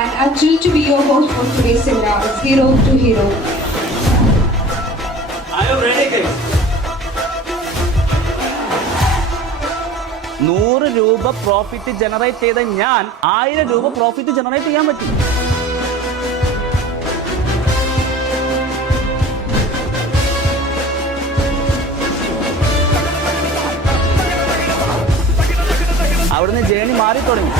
and I'm thrilled to be your host for today's seminar. It's Hero to Hero. I am ready, guys. 100 രൂപ profit generate ചെയ്ത ഞാൻ 1000 രൂപ profit generate ചെയ്യാൻ പറ്റും. അവിടുന്ന് ജേണി മാറി തുടങ്ങി.